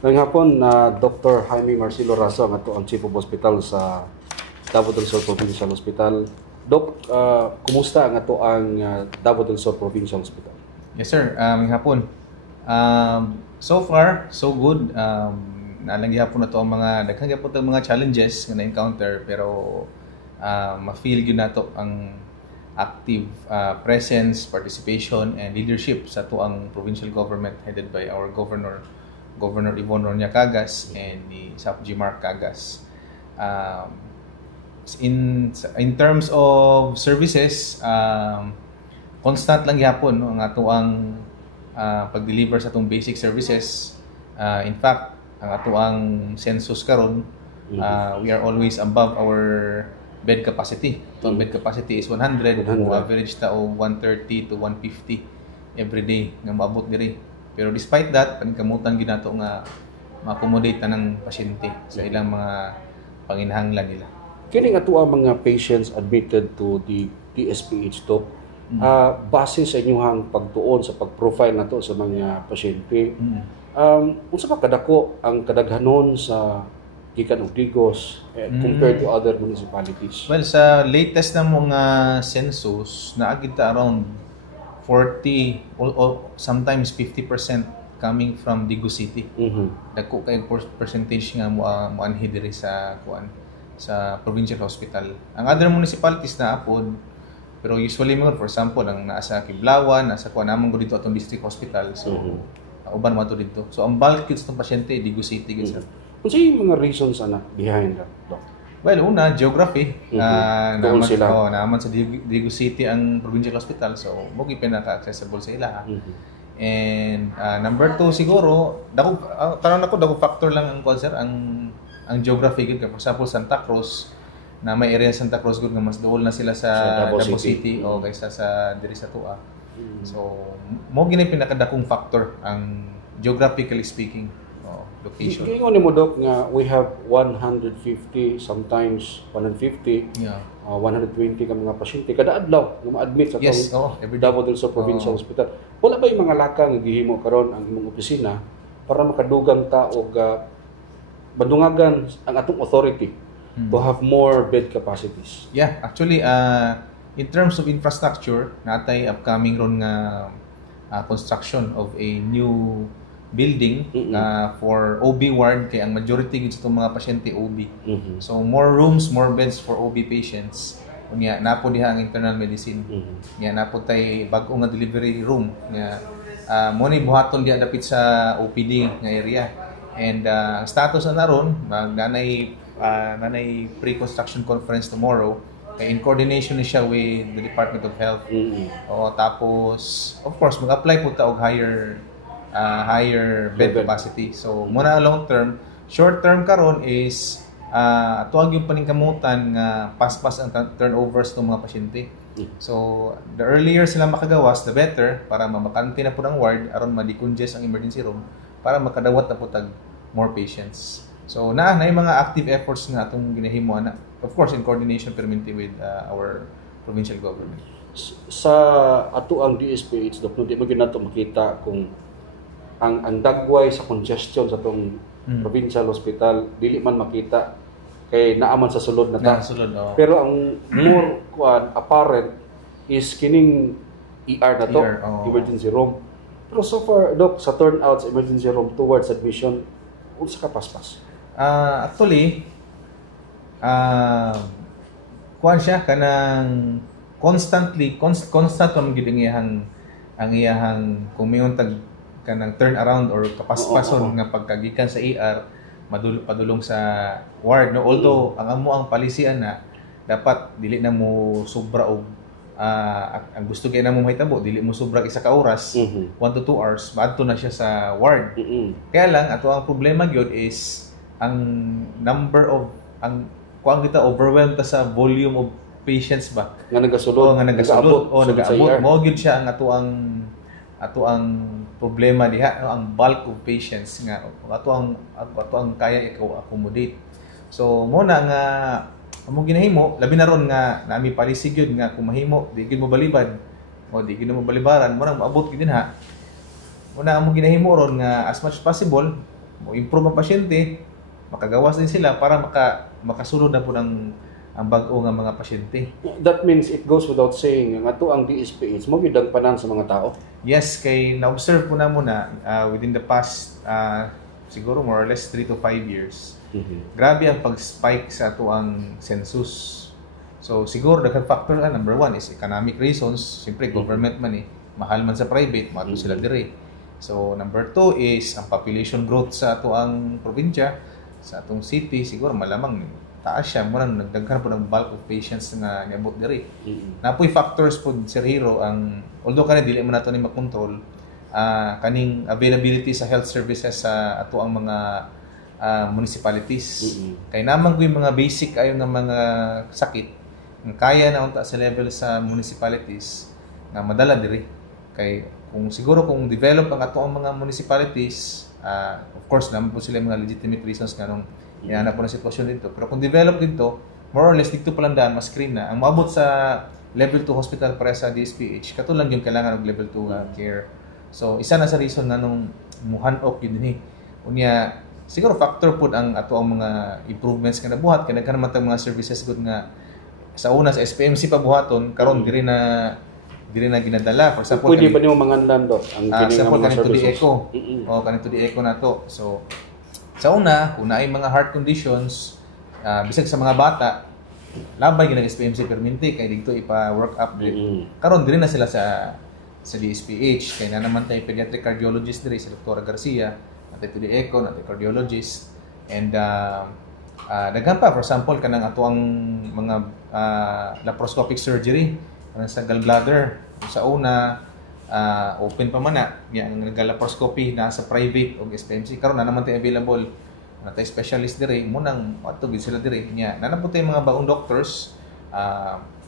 Ngayong hapon na Dr. Jaime Marcelo Razo ang ato ang Chief of Hospital sa Davao del Sur Provincial Hospital. Dok, kumusta ang ato ang Davao del Sur Provincial Hospital? Yes sir, ngayong hapon. So far, so good. Naalagi hapon na to ang mga daghang gyapon ang mga challenges nga na-encounter, pero ma-feel gyud nato ang active presence, participation, and leadership sa to ang provincial government headed by our Governor Yvonne Ronya Cagas and ni SAPG Mark Cagas. In terms of services, constant lang gyapon ang ato ang pag-deliver sa atong basic services. In fact, ang ato ang census karon, we are always above our bed capacity. So, bed capacity is 100. Average ta og 130 to 150 every day nga maabot diri. Pero despite that, paningkamutan gyud nato nga ma-accommodate ng pasyente sa ilang mga panginahanglan nila. Kini nga ato ang mga patients admitted to the DSPH Doc, base sa inyong pagtuon sa pag-profile nato sa mga pasyente, unsa ba kadako ang kadaghanon sa gikan og Digos compared to other municipalities? Well, sa latest na mga census, naagid ta around 40 or sometimes 50% coming from Digos City. Dako kay percentage nga mo anhi diri sa sa provincial hospital. Ang other municipalities na apod, pero usually mga, for example, ang nasa Kiblawan, nasa namang dito atong district hospital. So uban mo to dito. So ang bulk kids ng pasyente Digos City gyud sir. Unsa yung mga reasons ana behind that, Doc? Well, una, geography. Naman sa Digos City ang provincial hospital, so mogi pinaka-accessible sa ila. And number 2 siguro, tanong nako dako factor lang ang sir, ang geography gud. For example, Santa Cruz, na may area Santa Cruz gud nga mas duol na sila sa Davao City o kaysa sa diri sa Tua. So mo gini pinakadakong factor ang geographically speaking. Location. Gingon mo Doc nga we have 150, sometimes 150, 120 ka mga pasyente kada adlaw nga ma-admit sa Davao del Sur Provincial Hospital. Wala ba yung mga laka nga gihimo karon ang imong opisina para makadugang ta og madungagan ang atong authority to have more bed capacities? Yeah, actually in terms of infrastructure, natay upcoming ron nga construction of a new building for OB ward, kay ang majority gid sa itong mga pasyente OB. So more rooms, more beds for OB patients. Unya napo diha ang internal medicine. Nya napo tay bag-o nga delivery room nga mo ni buhaton diha dapit sa OPD nga area. And ang status na naron, nanay pre-construction conference tomorrow. Kay in coordination ni siya with the Department of Health. Tapos of course mag-apply po ta og higher bed capacity. So muna long term, short term karon is tuwag yung paningkamutan nga paspas ang turnovers ng mga pasyente. So the earlier sila makagawas, the better, para mabakante na po ang ward aron ma-decongest ang emergency room para makadawat na po tag more patients. So na yung mga active efforts nga atong ginahimo ana, of course in coordination permanently with our provincial government. Sa ato ang DSPH Doc, di mo gyud nato makita kung ang dagway sa congestion sa itong provincial hospital, dili man makita kay naaman sa sulod na ta. Pero ang more apparent is kining ER na to, emergency room. Pero so far, Doc, sa turnout sa emergency room towards admission, unsa ka paspas? Actually, kuan siya kanang constant ang gid ang iyahang kung mayong tag kanang turn around or kapaspason nga pagkagikan sa ER padulong sa ward, no? Although ang palisian na dapat dili na mo sobra og ang gusto kay na mo mahitabo, dili mo sobra isa ka oras, 1 to 2 hours maadto na siya sa ward. Kaya lang ato ang problema gyud is ang number of kuan kita overwhelmed ta sa volume of patients ba nga nagasulod nagaabot mo gyud siya ang ato ang problema diha, ang bulk of patients nga ato ang kaya i-accommodate. So mo na nga amo ginahimo, labi na ron nga nami policy gyud nga kung mahimo di gyud mo balibad o di gyud mo balibaran mo nang maabot gyud dinha. Una amo ginahimo ron nga as much as possible mo improve ang pasyente, makagawas din sila para makasulod na po ang bag-o nga mga pasyente. That means it goes without saying nga ato ang DSPH mo gid panan sa mga tao. Yes, kay na-observe po na muna within the past siguro more or less 3 to 5 years. Grabe ang pag-spike sa ato ang census. So siguro the factor number 1 is economic reasons. Siyempre government man mahal man sa private, mato sila dire. So number 2 is ang population growth sa ato ang probinsya, sa atong city, siguro malamang taas siya, murang nagdaghan po ng bulk of patients nga niabot dire. Napoy factors po Sir Hero ang although kani dili man nato ni makontrol kaning availability sa health services sa ato ang mga municipalities. Kay naman ko yung mga basic ayo nga mga sakit nga kaya na unta sa level sa municipalities nga madala diri. Kay kung develop ang ato ang mga municipalities, of course naman po sila mga legitimate reasons nga nung inaanap po na sitwasyon dito. Pero kung develop dito, more or less dito pa lang daan mas screen na. Ang maabot sa level 2 hospital para sa DSPH, katulang yung kailangan ng level 2 care. So isa na sa reason na nung muhanok yun din unya siguro factor po ang ato ang mga improvements nga nabuhat kay nagkan man tag mga services good nga sa una sa SPMC pa buhaton karon diri na ginadala. For example, pwede ba nimo manganlan do ang kining mga services? Echo. Kanito di Echo nato. So sa una, kung naay mga heart conditions, bisag sa mga bata, labay ginag SPMC perminti kay dito ipa-work up karon diri na sila sa DSPH kay na naman tay pediatric cardiologist diri si Dr. Garcia, natay to di Echo, natay cardiologist, and daghan pa for example kanang ato ang mga laparoscopic surgery sa gallbladder. Sa una open pa man na ang laparoscopy na sa private o SPMC karon na naman tay available natay specialist dire mo nang ato gid sila dire nya na naman tay mga baong doctors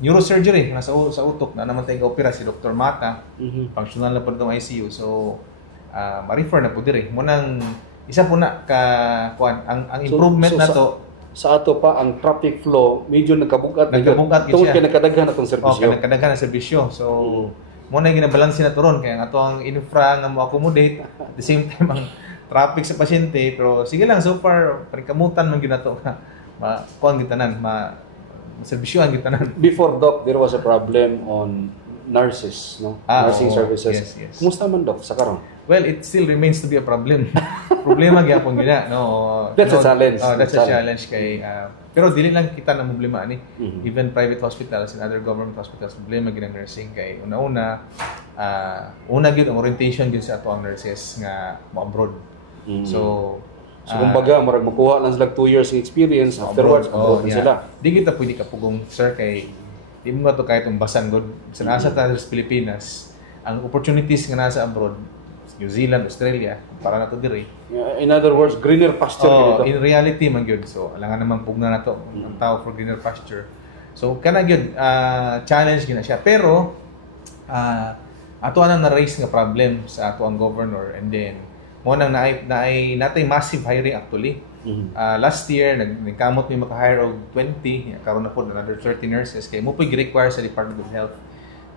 neurosurgery na sa utok na naman tay opera si Dr. Mata, functional na po itong ICU. So ma-refer na po dire mo nang isa po na ka kuan ang improvement na to sa ato pa ang traffic flow medyo nagkabugat tungod kay nakadaghan atong serbisyo. Nakadaghan ang serbisyo. So mo na ginabalanse na turon kaya ato ang infra nga mo accommodate at the same time ang traffic sa pasyente. Pero sige lang, so far panikamutan man gyud nato kuan gitanan serbisyohan gitanan. Before Doc, there was a problem on nurses, no? Nursing services. Yes. Kumusta man Doc sa karon? Well, it still remains to be a problem. Problema gyapon gina, no. That's a challenge. That's a challenge kay pero dili lang kita na problema ni. Even private hospitals and other government hospitals problema gyud ang nursing kay una gyud ang orientation gyud sa ato ang nurses nga mo abroad. So kumbaga murag makuha lang sila 2 years experience afterwards abroad sila. Di kita pwede kapugong sir kay di mo to kahit umbasan god sa nasa ta sa Pilipinas ang opportunities nga nasa abroad New Zealand, Australia, para na to diri. In other words, greener pasture dito. In reality man gyud. So alangan naman pugna na to ang tao for greener pasture. So kana gyud challenge gina siya. Pero ato na raise nga problem sa ato ang governor, and then mo nang natay massive hiring actually. Last year nagkamot mi maka-hire og 20, karon na po another 30 nurses kay mo pud require sa Department of Health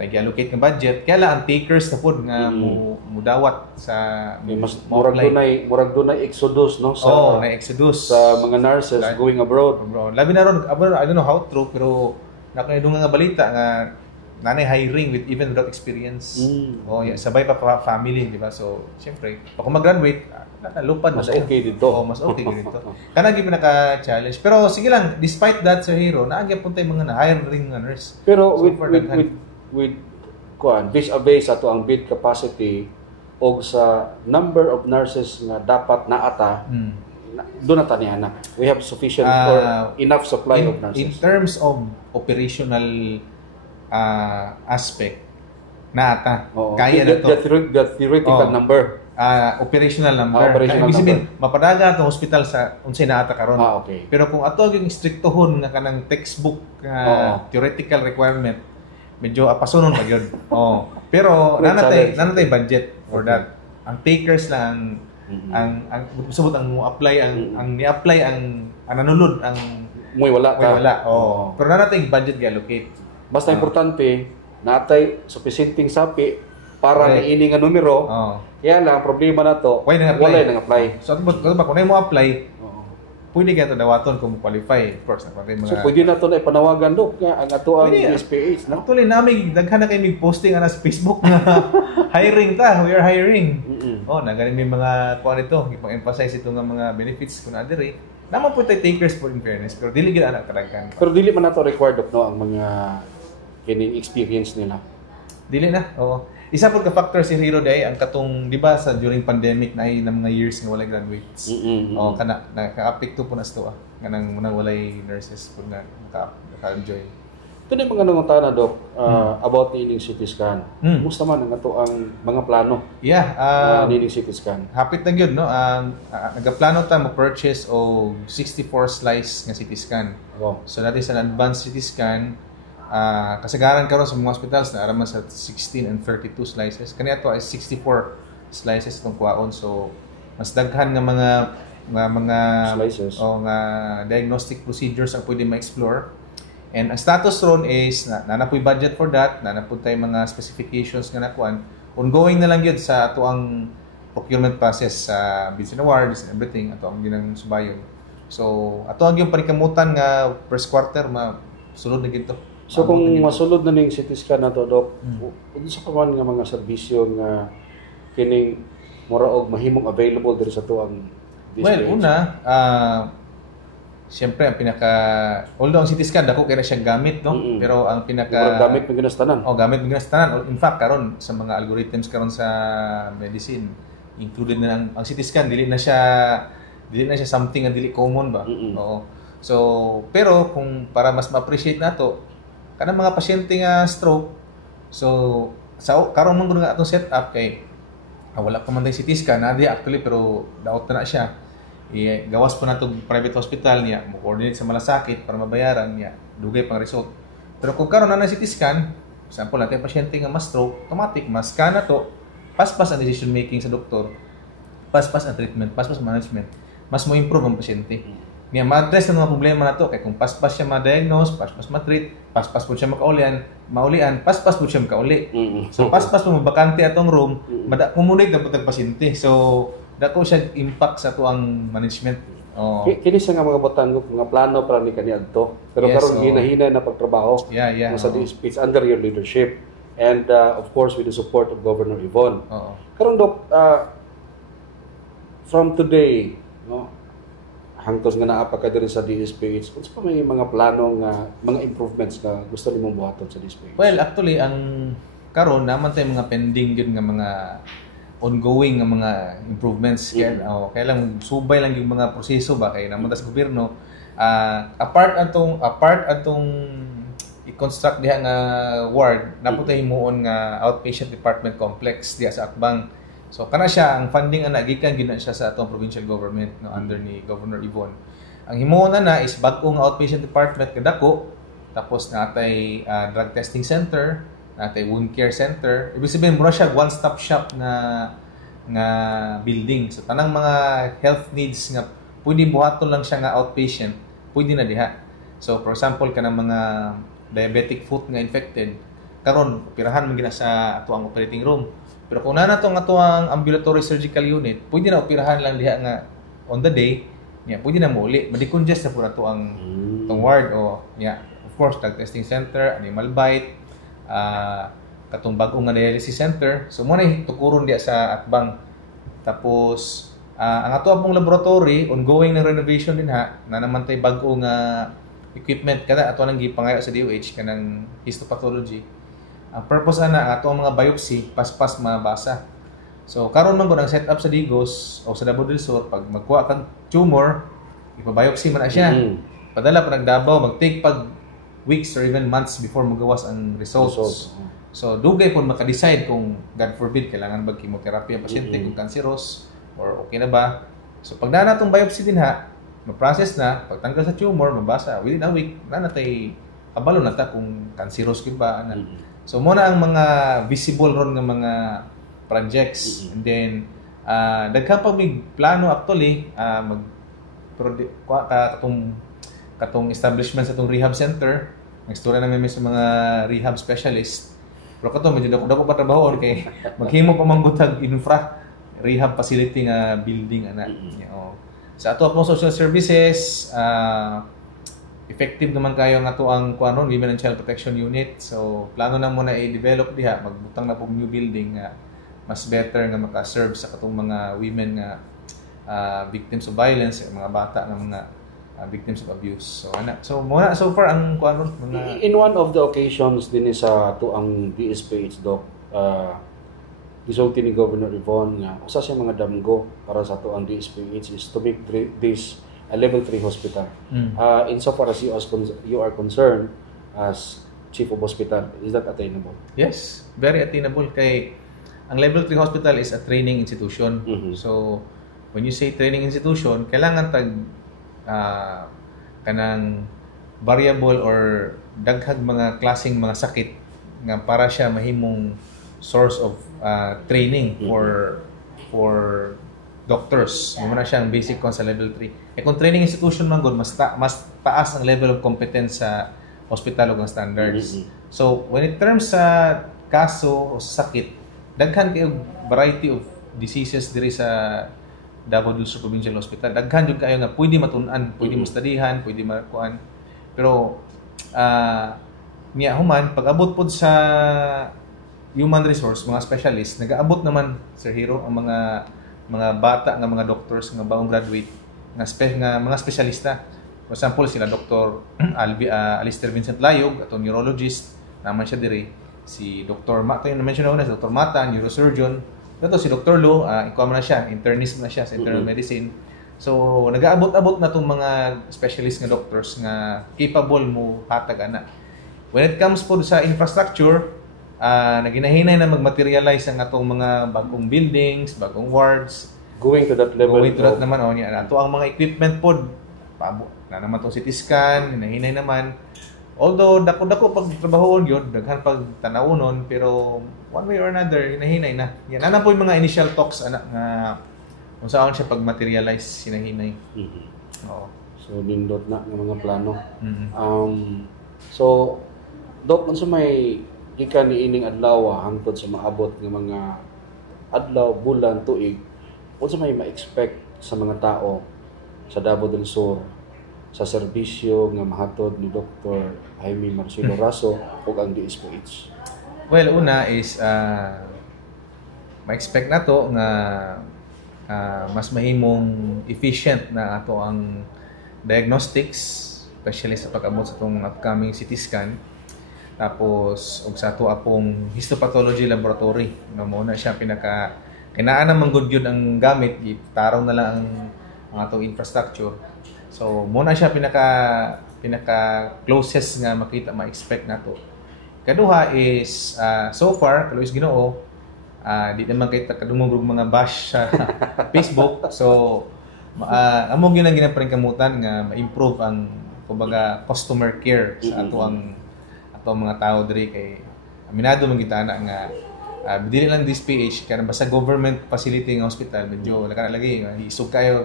nag-allocate ng budget. Kaya lang ang takers na po nga mudawat sa murag dunay exodus no sa exodus sa mga nurses going abroad. Labi na ron abroad, I don't know how true pero nakadungan nga balita nga nanay hiring with even without experience. Sabay pa family, di ba? So, syempre, pag mag-graduate, nakalupad mas okay dito. Mas okay dito. Kana gyud pinaka-challenge. Pero sige lang, despite that Sir Hero, naagya pun tay mga na-hiring nga nurse. Pero with vis-a-vis ato ang bed capacity o sa number of nurses nga dapat naata doon na taniana. We have sufficient or enough supply of nurses. In terms of operational aspect naata. Kaya na to. The theoretical number. Operational number. Ibig sabihin, mapadaga ang hospital sa unsay naata karon. Okay. Pero kung ato yung strictohon nga kanang textbook theoretical requirement, medyo apasunon pa yun. Pero nanatay budget for that. Ang takers lang ang subot ang mo-apply ang ni-apply ang nanulod ang muy wala. Pero nanatay budget gi-allocate. Basta importante natay sufficienting sapi para Correct. niini nga numero. Oh. Kaya lang problema na to. Wala Nang apply. So ato ba kung mo apply, Oo. pwede ka to dawaton kung qualify. Of course, natin mga So pwede na to na ipanawagan Dok nga ang ato ang Pwede. DSPH, no? Actually, namin daghan na kayo mig-posting ana sa Facebook na hiring ta, we are hiring. Oh, nagaling may mga kuan ito, ipang-emphasize ito nga mga benefits kun adire. Naman po tayo takers for in fairness, pero dili gid ana kadaghan. Pero dili man nato required Dok, no, ang mga kining experience nila. Dili na. Oo. Isa po ka factor si Hero Day ang katong di ba sa during pandemic na na mga years nga walay graduates. Oh, kana naka-apekto po na sto nga nang walay nurses po nga naka-enjoy. Ito na yung mga nangutana, Dok, about nining CT scan. Kumusta man ang ato ang mga plano? Yeah, nining CT scan. hapit na gyud no. Nagaplano ta mo purchase og 64 slice nga CT scan. Oh. So that is an advanced CT scan. Kasagaran karon sa mga hospitals na araman sa 16 and 32 slices. Kani ato ay 64 slices itong kuwaon. So mas daghan nga mga Slices. nga diagnostic procedures ang pwede ma-explore. And ang status ron is nanapoy budget for that, nanapoy tay mga specifications nga nakuan. Ongoing na lang yun sa ato ang procurement process sa bids and awards and everything, ato ang ginang subayon. So ato ang yung panikamutan nga first quarter sulod na gito. So kung masulod na ning CT scan nato, Dok, ano sa kaman nga mga serbisyo nga kining mura og mahimong available diri sa tuang DSPH? Well, una, siyempre ang although ang CT scan dako kay na siyang gamit, no? Pero ang Murag gamit ng ginastanan. gamit ng ginastanan. In fact, karon sa mga algorithms karon sa medicine, included na ang CT scan, dili na siya something nga dili common ba. Oo. So, pero kung para mas ma-appreciate nato kanang mga pasyente nga stroke, so karon man gud nga atong setup kay wala pa man tay CT scan na actually, pero daot na siya. Gawas po na itong private hospital niya, mo-coordinate sa malasakit para mabayaran niya, dugay pang result. Pero kung karon na CT scan, example natin pasyente nga mas stroke, automatic mas scan na to, paspas ang decision making sa doktor, paspas ang treatment, paspas ang management, mas mo improve ang pasyente. Niya ma-address ang mga problema na to, kaya kung paspas siya ma-diagnose, paspas ma-treat, paspas po siya maulian, paspas po siya makauli. So paspas po mabakante atong room, kumunig na po tag pasyente. So dako siya impact sa tuang management. Kini sa nga mga botang nga plano para ni kaniadto. Pero Yes, karon hinahinay na pagtrabaho. Yeah. Sa DSP, it's under your leadership. And of course with the support of Governor Yvonne. Karon, Dok, from today, no, hangtod nga naa pa ka diri sa DSPH, unsa pa may mga plano nga mga improvements nga gusto nimong buhaton sa DSPH? Well, actually ang karon naman tay mga pending gyud nga mga ongoing nga mga improvements. Kaya lang subay lang yung mga proseso ba kay naman sa gobyerno. Apart atong i-construct diha nga ward, naputay himuon nga outpatient department complex diha sa Akbang. So kana siya ang funding ana gikan gina siya sa atong provincial government no, under ni Governor Yvonne. Ang himuon na is bag-ong outpatient department kadako, tapos natay drug testing center, natay wound care center. Ibig sabihin mura siya one-stop shop nga building. So tanang mga health needs nga pwede buhaton lang siya nga outpatient, pwede na diha. So for example kanang mga diabetic foot nga infected, karon operahan man gina sa ato ang operating room. Pero kung na itong ang ambulatory surgical unit, pwede na operahan lang diha nga on the day, pwede na muli. Madi-congest na po na ito ang ward. Of course, drug testing center, animal bite, katong bagong nga dialysis center. So, muna tukuron diya sa Akbang. Tapos, ang ato pong laboratory, ongoing na renovation din na naman tayo bagong equipment. Kada ato nang gipangayo sa DOH, kanang histopathology. Ang purpose ana ato ang mga biopsy paspas mabasa. So karon man gud ang setup sa Digos o sa Davao del Sur, pag magkuha kang tumor, ipa-biopsy man na siya. Padala pa Davao, mag-take pag weeks or even months before magawas ang results. So dugay pud maka-decide kung God forbid kailangan ba chemotherapy ang pasyente, kung cancerous or okay na ba. So pag na natong biopsy din ma-process na, pagtanggal sa tumor, mabasa within a week na natay kabalo na ta kung cancerous gyud ba ana. So muna ang mga visible ron ng mga projects. And then daghan pa mig plano actually katong establishment sa itong rehab center. Nagstura namin sa mga rehab specialist. Pero kato medyo dako pa trabaho kay maghimo pa man butag infra rehab facility nga building ana. Sa ato pong social services, effective naman kayo nga to ang kuanon Women and Child Protection Unit. So plano na muna i-develop diha, magbutang na pong new building nga mas better nga maka-serve sa katong mga women nga victims of violence, mga bata nga mga victims of abuse. So muna so far ang kuanon mga in one of the occasions din sa to ang DSPH doc gisulti ni Governor Yvonne nga usa sa mga damgo para sa to ang DSPH is to make this a level 3 hospital. Insofar as you are concerned as chief of hospital, is that attainable? Yes, very attainable kay ang level 3 hospital is a training institution. So when you say training institution, kailangan tag kanang variable or daghag mga klaseng mga sakit nga para siya mahimong source of training for doctors. Mo na siyang basic con sa level 3. Kung training institution man gud mas taas ang level of competence sa hospital ug standards. So when it terms sa kaso o sa sakit, daghan kay variety of diseases diri sa Davao del Sur Provincial Hospital. Daghan jud kayo nga pwede matun-an, pwede mastudihan, pwede makuan. Pero niya human pag-abot pod sa human resource, mga specialist, nag-aabot naman Sir Hero ang mga bata nga mga doctors nga baong graduate nga mga spesyalista. For example, sila Dr. Alistair Vincent Layog, atong neurologist, naman siya diri. Si Dr. Mata, yung na-mention na si Dr. Mata, neurosurgeon. Ito si Dr. Lo, ikaw na siya, internist na siya sa internal medicine. So, nag-aabot-abot na itong mga specialist nga doctors nga capable mo hatag ana. When it comes po sa infrastructure, naginahinay na mag-materialize ang atong mga bagong buildings, bagong wards. Going to that level. Going to that naman. Ato ang mga equipment po, na naman itong CT scan, hinahinay naman. Although, dako-dako pag trabahoon yun, daghan pag tanawonon, pero one way or another, hinahinay na. Yan, po yung mga initial talks nga kung saan siya pag-materialize, hinahinay. Oo. So, nindot na ng mga plano. So, Dok, kung sa may gikan ni ining adlaw hangtod sa maabot ng mga adlaw, bulan, tuig, kung sa may ma-expect sa mga tao sa Davao del Sur sa serbisyo nga mahatod ni Dr. Jaime Marcelo Raso ug ang DSPH? Well, una is ma-expect na to nga mas mahimong efficient na ato ang diagnostics, especially sa pag-abot sa itong upcoming CT scan. Tapos, og sa ato apong histopathology laboratory, nga muna siya kinaan naman good yun ang gamit, taraw na lang ang atong infrastructure. So, muna siya pinaka closest nga makita, ma-expect na to. Kaduha is, so far, kaluis Ginoo, di naman kita kadumog mga bash sa Facebook. So, among yun ang ginaparingkamutan nga ma-improve ang kumbaga customer care sa ato ang mga tao diri kay aminado man kita na nga dili lang DSPH kaya basta government facility ng hospital medyo nakalagay isog kayo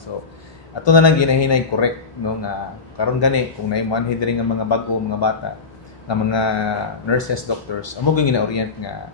so ato na lang ginahinay correct no nga karon gani kung naimuan diri nga mga bago mga bata nga mga nurses doctors amo gyud gina-orient nga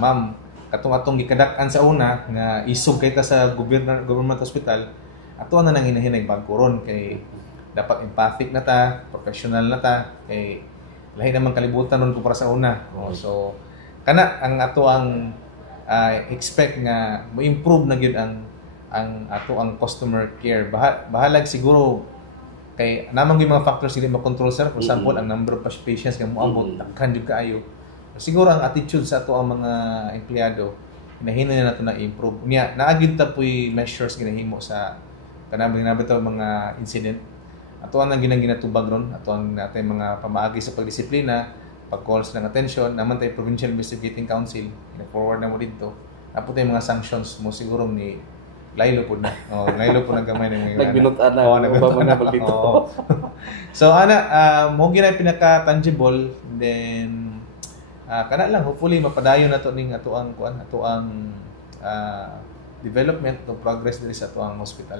ma'am atong gikadak-an sa una nga isog kay ta sa government hospital ato na nang hinahinay bago ron kay dapat empathic na ta, professional na ta, kay lahi naman kalibutan nun kumpara sa una. So, kana ang ato ang expect nga mo-improve na gyud ang ato ang customer care. Bahalag siguro kay namang yung mga factors dili ma-control sir. For example, ang number of patients nga moabot, daghan jud kaayo. Siguro ang attitude sa ato ang mga empleyado hinahinay na nato na improve. Nya naagid ta puy measures ginahimo sa kanang mga incident. Ato ang ginatubag ron, ato ang natin mga pamaagi sa pagdisiplina, pag-calls ng attention, naman tayo Provincial Investigating Council, forward na mo dito. Apo tayo mga sanctions mo siguro ni Lailo po na. Lailo po na gamay ng mga nagbinutan na. Nagbinutan na dito. So mo ginay pinaka-tangible, then kana lang hopefully mapadayon nato ning ato ang development o progress diri sa ato ang hospital.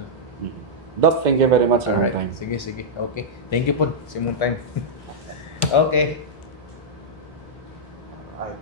Doc, thank you very much for your time. Sige. Okay. Thank you po sa imong time. Okay. Ay.